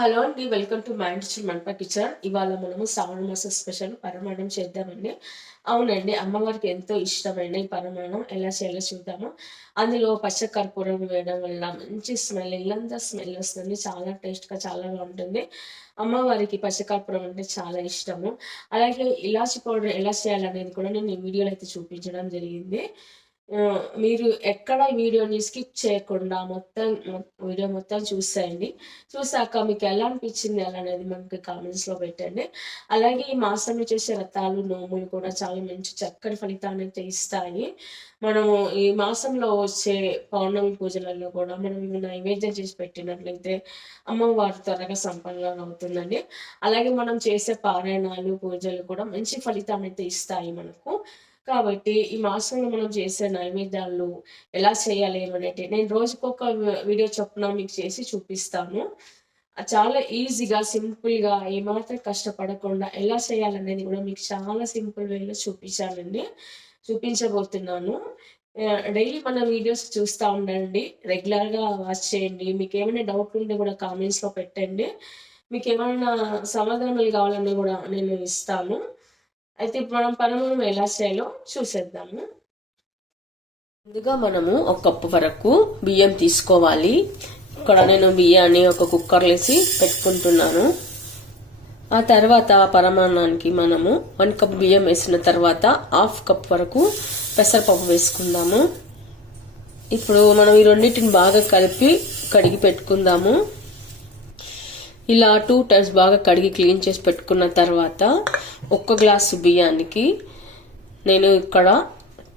Hello అండి. Welcome to my kitchen Mampa kitchen. ఇవాళ మనము శ్రావణ మాసం స్పెషల్ పరమాన్నం చేద్దామండి. అవునండి, అమ్మవారికి ఎంతో ఇష్టమైన ఈ పరమాన్నం ఎలా చేయాలో చూద్దాము. అందులో పచ్చకర్పూరం వేయడం వల్ల మంచి స్మెల్, ఇల్లంతా స్మెల్ వస్తుంది. చాలా టేస్ట్గా చాలా బాగుంటుంది. అమ్మవారికి పచ్చకర్పూరం అంటే చాలా ఇష్టము. అలాగే ఇలాచి పౌడర్ ఎలా చేయాలనేది కూడా నేను ఈ వీడియోలో అయితే చూపించడం జరిగింది. మీరు ఎక్కడ వీడియోని స్కిప్ చేయకుండా వీడియో మొత్తం చూసేయండి. చూసాక మీకు ఎలా అనిపించింది అనేది మనకి కామెంట్స్లో పెట్టండి. అలాగే ఈ మాసంలో చేసే వ్రతాలు, నోములు కూడా చాలా మంచి చక్కటి ఫలితాన్ని అయితే ఇస్తాయి. మనము ఈ మాసంలో వచ్చే పౌర్ణమి పూజలలో కూడా మనం నైవేద్యం చేసి పెట్టినట్లయితే అమ్మవారు త్వరగా సంపన్నం అవుతుందండి. అలాగే మనం చేసే పారాయణాలు, పూజలు కూడా మంచి ఫలితాన్ని అయితే ఇస్తాయి మనకు. కాబట్టి ఈ మాసంలో మనం చేసే నైవేద్యాలు ఎలా చేయాలి ఏమనేది నేను రోజుకొక వీడియో చొప్పున మీకు చేసి చూపిస్తాను. చాలా ఈజీగా, సింపుల్గా, ఏమాత్రం కష్టపడకుండా ఎలా చేయాలనేది కూడా మీకు చాలా సింపుల్ వేలో చూపించబోతున్నాను. డైలీ మన వీడియోస్ చూస్తూ ఉండండి, రెగ్యులర్గా వాచ్ చేయండి. మీకు ఏమైనా డౌట్ ఉంటే కూడా కామెంట్స్లో పెట్టండి. మీకు ఏమైనా సమాధానాలు కావాలన్నా కూడా నేను ఇస్తాను. అయితే ఇప్పుడు మనం పరమాన్నం ఎలా చేయాలో చూసేద్దాము. ముందుగా మనము ఒక కప్పు వరకు బియ్యం తీసుకోవాలి. ఇక్కడ నేను బియ్యాన్ని ఒక కుక్కర్లో వేసి పెట్టుకుంటున్నాను. ఆ తర్వాత పరమాన్నానికి మనము 1 కప్ బియ్యం వేసిన తర్వాత 1/2 కప్ వరకు పెసరపప్పు వేసుకుందాము. ఇప్పుడు మనం ఈ రెండింటిని బాగా కలిపి కడిగి పెట్టుకుందాము. ఇలా 2 టైమ్స్ బాగా కడిగి క్లీన్ చేసి పెట్టుకున్న తర్వాత 1 గ్లాసు బియ్యానికి నేను ఇక్కడ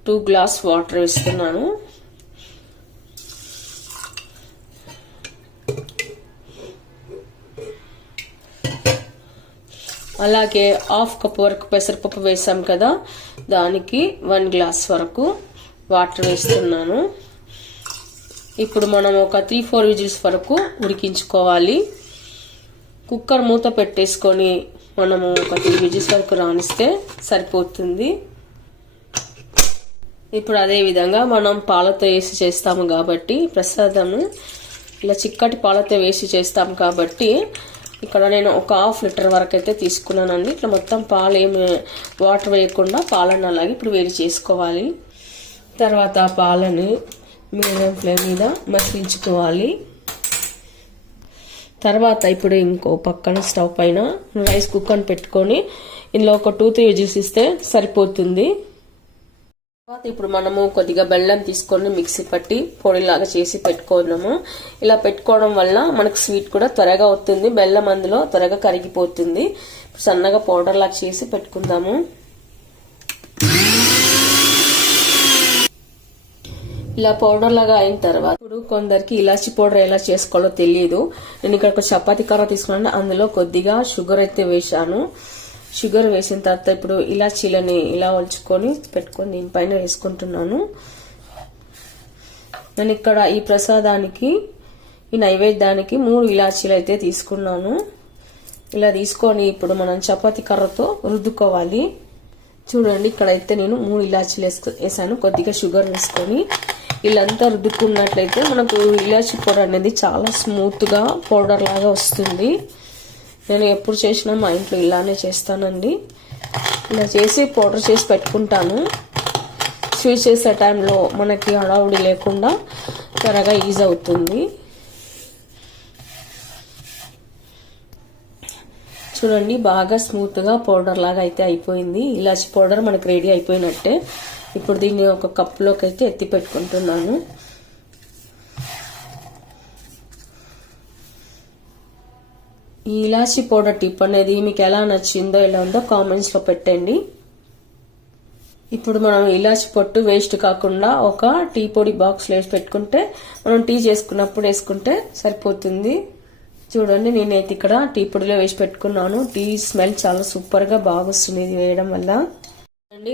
2 గ్లాస్ వాటర్ వేస్తున్నాను. అలాగే 1/2 కప్ వరకు పెసరపప్పు వేసాం కదా, దానికి 1 గ్లాస్ వరకు వాటర్ వేస్తున్నాను. ఇప్పుడు మనం ఒక 3-4 విజిల్స్ వరకు ఉడికించుకోవాలి. కుక్కర్ మూత పెట్టేసుకొని మనము ఒక 3 విజిల్స్ వరకు రానిస్తే సరిపోతుంది. ఇప్పుడు అదే విధంగా మనం పాలతో వేసి చేస్తాము కాబట్టి, ప్రసాదము ఇలా చిక్కటి పాలతో వేసి చేస్తాము కాబట్టి ఇక్కడ నేను ఒక 1/2 లీటర్ వరకు అయితే తీసుకున్నానండి. ఇట్లా మొత్తం పాలు ఏమి వాటర్ వేయకుండా పాలను అలాగే ఇప్పుడు వేడి చేసుకోవాలి. తర్వాత పాలని మీడియం ఫ్లేమ్ మీద మసిలించుకోవాలి. తర్వాత ఇప్పుడు ఇంకో పక్కన స్టవ్ పైన రైస్ కుక్కర్ని పెట్టుకొని ఇందులో ఒక 2-3 విజిల్స్ ఇస్తే సరిపోతుంది. తర్వాత ఇప్పుడు మనము కొద్దిగా బెల్లం తీసుకొని మిక్సీ పట్టి పొడిలాగా చేసి పెట్టుకున్నాము. ఇలా పెట్టుకోవడం వల్ల మనకు స్వీట్ కూడా త్వరగా అవుతుంది, బెల్లం అందులో త్వరగా కరిగిపోతుంది. సన్నగా పౌడర్ లాగా చేసి పెట్టుకుందాము. ఇలా పౌడర్ లాగా అయిన తర్వాత ఇప్పుడు కొందరికి ఇలాచి పౌడర్ ఎలా చేసుకోవాలో తెలియదు. నేను ఇక్కడ ఒక చపాతీ కర్ర తీసుకున్నాను, అందులో కొద్దిగా షుగర్ అయితే వేసాను. షుగర్ వేసిన తర్వాత ఇప్పుడు ఇలాచీలని ఇలా ఒలుచుకొని పెట్టుకొని దీనిపైన వేసుకుంటున్నాను. నేను ఇక్కడ ఈ ప్రసాదానికి, ఈ నైవేద్యానికి 3 ఇలాచీలు అయితే తీసుకున్నాను. ఇలా తీసుకొని ఇప్పుడు మనం చపాతీ కర్రతో రుద్దుకోవాలి. చూడండి, ఇక్కడైతే నేను 3 ఇలాచీలు వేసాను. కొద్దిగా షుగర్ వేసుకొని ఇలాంతా రుద్దుకున్నట్లయితే మనకు ఇలాచీ పౌడర్ అనేది చాలా స్మూత్గా పౌడర్ లాగా వస్తుంది. నేను ఎప్పుడు చేసినా మా ఇంట్లో ఇలానే చేస్తానండి. ఇలా చేసి పౌడర్ చేసి పెట్టుకుంటాను. స్వీట్ చేసే టైంలో మనకి హడావుడి లేకుండా త్వరగా ఈజీ అవుతుంది. చూడండి, బాగా స్మూత్గా పౌడర్ లాగా అయితే అయిపోయింది. ఇలాచి పౌడర్ మనకు రెడీ అయిపోయినట్టే. ఇప్పుడు దీన్ని ఒక కప్లోకి అయితే ఎత్తి పెట్టుకుంటున్నాను. ఈ ఇలాచి పౌడర్ టిప్ అనేది మీకు ఎలా నచ్చిందో, ఎలా ఉందో కామెంట్స్లో పెట్టండి. ఇప్పుడు మనం ఇలాచి పొట్టు వేస్ట్ కాకుండా ఒక టీ పొడి బాక్స్లో వేసి పెట్టుకుంటే మనం టీ చేసుకున్నప్పుడు వేసుకుంటే సరిపోతుంది. చూడండి, నేనైతే ఇక్కడ టీ పొడిలో వేసి పెట్టుకున్నాను. టీ స్మెల్ చాలా సూపర్గా బాగా వస్తుంది ఇది వేయడం వల్ల.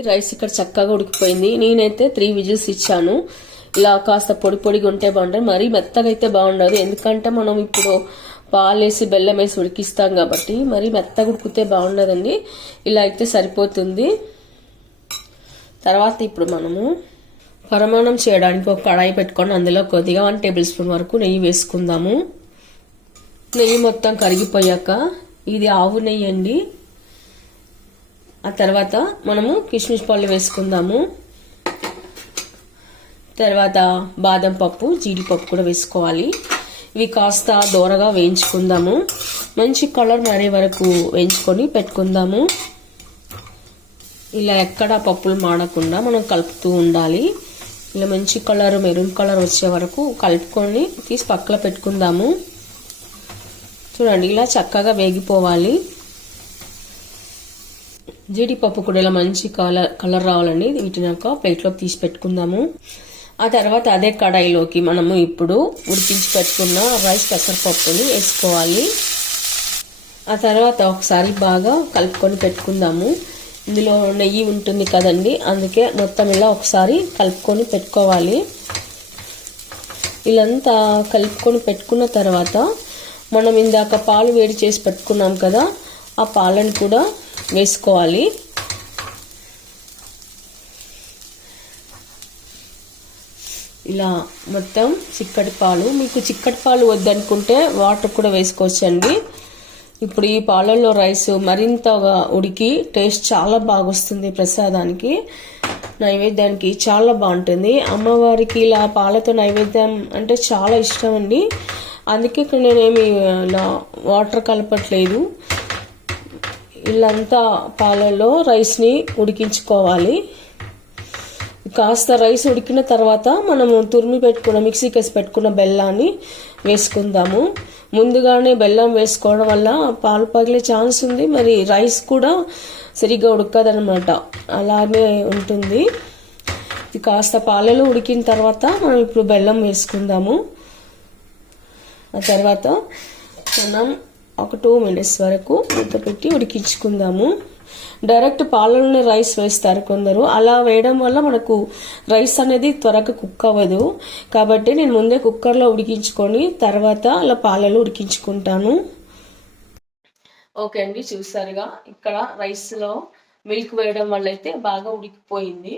రైస్ ఇక్కడ చక్కగా ఉడికిపోయింది. నేనైతే 3 విజిల్స్ ఇచ్చాను. ఇలా కాస్త పొడి పొడిగా ఉంటే బాగుంటుంది, మరీ మెత్తగా అయితే బాగుండదు. ఎందుకంటే మనం ఇప్పుడు పాలేసి బెల్లం వేసి ఉడికిస్తాం కాబట్టి మరి మెత్తగా ఉడికితే బాగుండదండి. ఇలా అయితే సరిపోతుంది. తర్వాత ఇప్పుడు మనము పరమాన్నం చేయడానికి ఒక కడాయి పెట్టుకొని అందులో కొద్దిగా 1 టేబుల్ స్పూన్ వరకు నెయ్యి వేసుకుందాము. నెయ్యి మొత్తం కరిగిపోయాక ఇది ఆవు నెయ్యి అండి. ఆ తర్వాత మనము కిస్మిస్ పళ్ళు వేసుకుందాము. తర్వాత బాదం పప్పు, జీడిపప్పు కూడా వేసుకోవాలి. ఇవి కాస్త దోరగా వేయించుకుందాము. మంచి కలర్ మారే వరకు వేయించుకొని పెట్టుకుందాము. ఇలా ఎక్కడ పప్పులు మాడకుండా మనం కలుపుతూ ఉండాలి. ఇలా మంచి కలర్, మెరూన్ కలర్ వచ్చే వరకు కలుపుకొని తీసి పక్కన పెట్టుకుందాము. చూడండి, ఇలా చక్కగా వేగిపోవాలి. జీడిపప్పు కూడా ఇలా మంచి కలర్ రావాలండి. వీటిని ఒక ప్లేట్లోకి తీసి పెట్టుకుందాము. ఆ తర్వాత అదే కడాయిలోకి మనము ఇప్పుడు ఉడికించి పెట్టుకున్న రైస్ పెసరపప్పుని వేసుకోవాలి. ఆ తర్వాత ఒకసారి బాగా కలుపుకొని పెట్టుకుందాము. ఇందులో నెయ్యి ఉంటుంది కదండి, అందుకే మొత్తం ఇలా ఒకసారి కలుపుకొని పెట్టుకోవాలి. ఇలాంతా కలుపుకొని పెట్టుకున్న తర్వాత మనం ఇందాక పాలు వేడి చేసి పెట్టుకున్నాం కదా, ఆ పాలను కూడా వేసుకోవాలి. ఇలా మొత్తం చిక్కటి పాలు, మీకు చిక్కటి పాలు వద్దనుకుంటే వాటర్ కూడా వేసుకోవచ్చండి. ఇప్పుడు ఈ పాలల్లో రైస్ మరింతగా ఉడికి టేస్ట్ చాలా బాగా వస్తుంది. ప్రసాదానికి, నైవేద్యానికి చాలా బాగుంటుంది. అమ్మవారికి ఇలా పాలతో నైవేద్యం అంటే చాలా ఇష్టం అండి. అందుకే ఇక్కడ నేనేమి ఇలా వాటర్ కలపట్లేదు. ఇల్లంతా పాలల్లో రైస్ని ఉడికించుకోవాలి. కాస్త రైస్ ఉడికిన తర్వాత మనము తురిమి పెట్టుకున్న, మిక్సీకి వేసి పెట్టుకున్న బెల్లాన్ని వేసుకుందాము. ముందుగానే బెల్లం వేసుకోవడం వల్ల పాలు పగిలే ఛాన్స్ ఉంది. మరి రైస్ కూడా సరిగ్గా ఉడకదనమాట, అలాగే ఉంటుంది. ఇది కాస్త పాలలో ఉడికిన తర్వాత మనం ఇప్పుడు బెల్లం వేసుకుందాము. ఆ తర్వాత మనం ఒక 2 minutes వరకు మూత పెట్టి ఉడికించుకుందాము. డైరెక్ట్ పాలలోనే రైస్ వేస్తారు కొందరు. అలా వేయడం వల్ల మనకు రైస్ అనేది త్వరగా కుక్ అవ్వదు. కాబట్టి నేను ముందే కుక్కర్లో ఉడికించుకొని తర్వాత అలా పాలలో ఉడికించుకుంటాను. ఓకే అండి, చూసారుగా ఇక్కడ రైస్లో మిల్క్ వేయడం వల్ల అయితే బాగా ఉడికిపోయింది.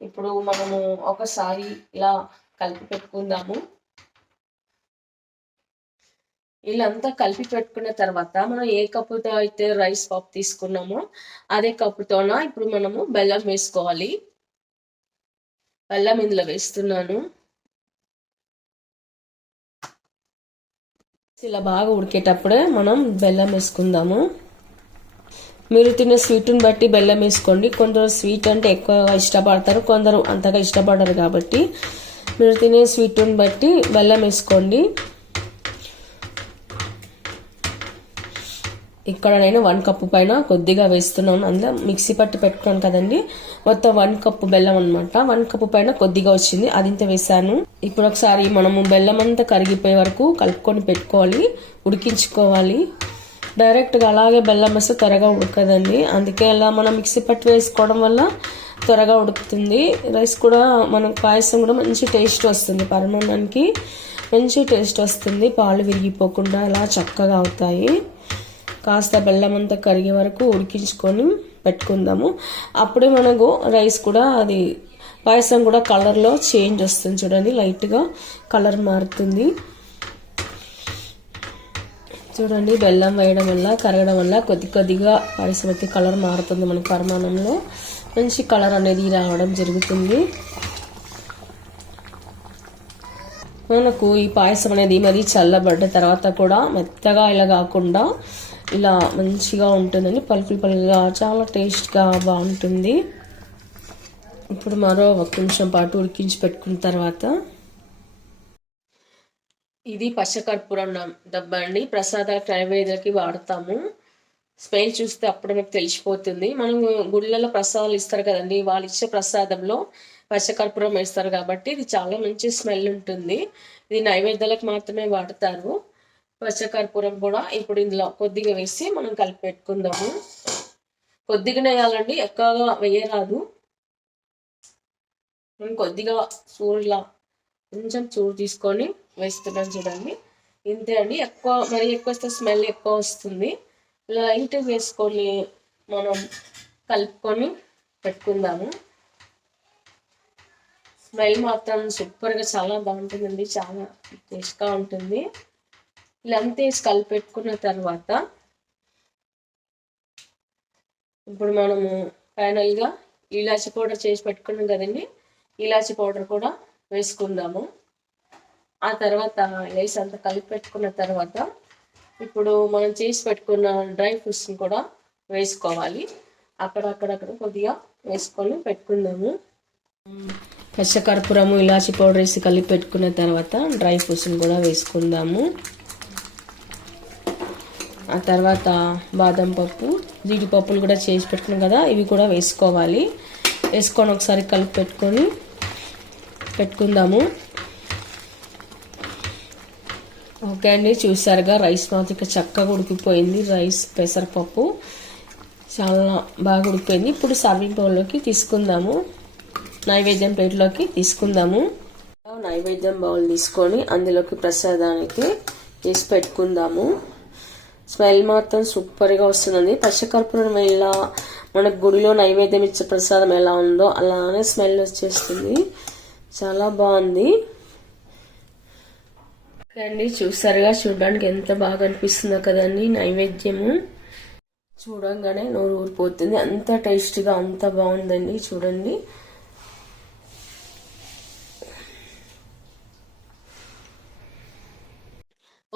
ఇప్పుడు మనము ఒకసారి ఇలా కలిపి పెట్టుకుందాము. ఇలా అంతా కలిపి పెట్టుకున్న తర్వాత మనం ఏ కప్పుతో అయితే రైస్ పప్పు తీసుకున్నామో అదే కప్పుతోన ఇప్పుడు మనము బెల్లం వేసుకోవాలి. బెల్లం ఇందులో వేస్తున్నాను. ఇలా బాగా ఉడికేటప్పుడే మనం బెల్లం వేసుకుందాము. మీరు తినే స్వీట్ని బట్టి బెల్లం వేసుకోండి. కొందరు స్వీట్ అంటే ఎక్కువగా ఇష్టపడతారు, కొందరు అంతగా ఇష్టపడరు. కాబట్టి మీరు తినే స్వీట్ని బట్టి బెల్లం వేసుకోండి. ఇక్కడ నేను 1 కప్పు పైన కొద్దిగా వేస్తున్నాను. అందులో మిక్సీ పట్టి పెట్టుకున్నాను కదండి, మొత్తం 1 కప్పు బెల్లం అనమాట. 1 కప్పు పైన కొద్దిగా వచ్చింది, అది ఇంత వేసాను. ఇప్పుడు ఒకసారి మనము బెల్లం అంతా కరిగిపోయే వరకు కలుపుకొని పెట్టుకోవాలి, ఉడికించుకోవాలి. డైరెక్ట్గా అలాగే బెల్లం వేస్తే త్వరగా ఉడకదండి. అందుకే అలా మనం మిక్సీ పట్టి వేసుకోవడం వల్ల త్వరగా ఉడుకుతుంది. రైస్ కూడా మనకు పాయసం కూడా మంచి టేస్ట్ వస్తుంది. పరమాన్నానికి మంచి టేస్ట్ వస్తుంది. పాలు విరిగిపోకుండా అలా చక్కగా అవుతాయి. కాస్త బెల్లం అంతా కరిగే వరకు ఉడికించుకొని పెట్టుకుందాము. అప్పుడే మనకు రైస్ కూడా అది పాయసం కూడా కలర్లో చేంజ్ వస్తుంది. చూడండి, లైట్గా కలర్ మారుతుంది. చూడండి, బెల్లం వేయడం వల్ల కరగడం వల్ల కొద్దిగా పాయసం అయితే కలర్ మారుతుంది. మనకు పరిమాణంలో మంచి కలర్ అనేది రావడం జరుగుతుంది. మనకు ఈ పాయసం అనేది మరి చల్లబడ్డ తర్వాత కూడా మెత్తగా ఇలా కాకుండా ఇలా మంచిగా ఉంటుందండి. పలుకులుగా చాలా టేస్ట్గా బాగుంటుంది. ఇప్పుడు మరో 1 నిమిషం పాటు ఉడికించి పెట్టుకున్న తర్వాత ఇది పచ్చకర్పూరం డబ్బా అండి. ప్రసాదాల నైవేద్యాలకి వాడతాము. స్మెల్ చూస్తే అప్పుడు మీకు తెలిసిపోతుంది. మనం గుళ్ళలో ప్రసాదాలు ఇస్తారు కదండి, వాళ్ళు ఇచ్చే ప్రసాదంలో పచ్చకర్పూరం వేస్తారు కాబట్టి ఇది చాలా మంచి స్మెల్ ఉంటుంది. ఇది నైవేద్యాలకు మాత్రమే వాడతారు. పచ్చకర్పూరం కూడా ఇప్పుడు ఇందులో కొద్దిగా వేసి మనం కలిపి పెట్టుకుందాము. కొద్దిగానే వేయాలండి, ఎక్కువగా వేయరాదు. నేను కొద్దిగా చూరులా కొంచెం చూరు తీసుకొని వేస్తున్నాను. చూడండి, ఇంతే అండి. మరి ఎక్కువ వస్తే స్మెల్ ఎక్కువ వస్తుంది. ఇలా లైట్ వేసుకొని మనం కలుపుకొని పెట్టుకుందాము. స్మెల్ మాత్రం సూపర్గా చాలా బాగుంటుందండి, చాలా టేస్ట్గా ఉంటుంది. ఇలా అంతా వేసి కలిపెట్టుకున్న తర్వాత ఇప్పుడు మనము ఫైనల్గా ఇలాచి పౌడర్ చేసి పెట్టుకున్నాం కదండి, ఇలాచి పౌడర్ కూడా వేసుకుందాము. ఆ తర్వాత వేసి అంతా కలిపి పెట్టుకున్న తర్వాత ఇప్పుడు మనం చేసి పెట్టుకున్న డ్రై ఫ్రూట్స్ని కూడా వేసుకోవాలి. అక్కడక్కడ కొద్దిగా వేసుకొని పెట్టుకుందాము. పచ్చకర్పూరము ఇలాచి పౌడర్ వేసి కలిపి పెట్టుకున్న తర్వాత డ్రై ఫ్రూట్స్ని కూడా వేసుకుందాము. ఆ తర్వాత బాదం పప్పు, జీడిపప్పులు కూడా చేసి పెట్టుకున్నాం కదా, ఇవి కూడా వేసుకోవాలి. వేసుకొని ఒకసారి కలిపి పెట్టుకుందాము. ఓకే అండి, చూసారుగా రైస్ మాత్రం చక్కగా ఉడికిపోయింది. రైస్ పెసరపప్పు చాలా బాగా ఉడికిపోయింది. ఇప్పుడు సర్వింగ్ బౌల్లోకి తీసుకుందాము, నైవేద్యం ప్లేట్లోకి తీసుకుందాము. నైవేద్యం బౌల్ తీసుకొని అందులోకి ప్రసాదానికి తీసి పెట్టుకుందాము. స్మెల్ మాత్రం సూపర్గా వస్తుందండి. పచ్చకర్పూరం ఎలా మనకు గుడిలో నైవేద్యం ఇచ్చే ప్రసాదం ఎలా ఉందో అలానే స్మెల్ వచ్చేస్తుంది. చాలా బాగుంది అండి. చూసారుగా, చూడడానికి ఎంత బాగా అనిపిస్తుందో కదండి నైవేద్యము. చూడంగానే నోరు ఊరిపోతుంది, అంత టేస్టీగా అంత బాగుందండి. చూడండి,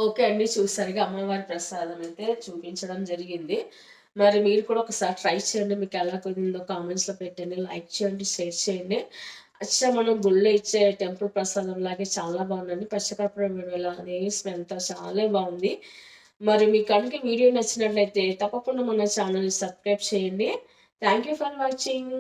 ఓకే అండి, చూసారుగా అమ్మవారి ప్రసాదం అయితే చూపించడం జరిగింది. మరి మీరు కూడా ఒకసారి ట్రై చేయండి. మీకు ఎలా కుదిరిందో కామెంట్స్లో పెట్టండి, లైక్ చేయండి, షేర్ చేయండి. అచ్చా మనం గుళ్ళో ఇచ్చే టెంపుల్ ప్రసాదం లాగే చాలా బాగుందండి. పచ్చకర్పూరం అదే స్మెల్తో చాలా బాగుంది. మరి మీకు కనుక వీడియో నచ్చినట్లయితే తప్పకుండా మన ఛానల్ని సబ్స్క్రైబ్ చేయండి. Thank you for watching.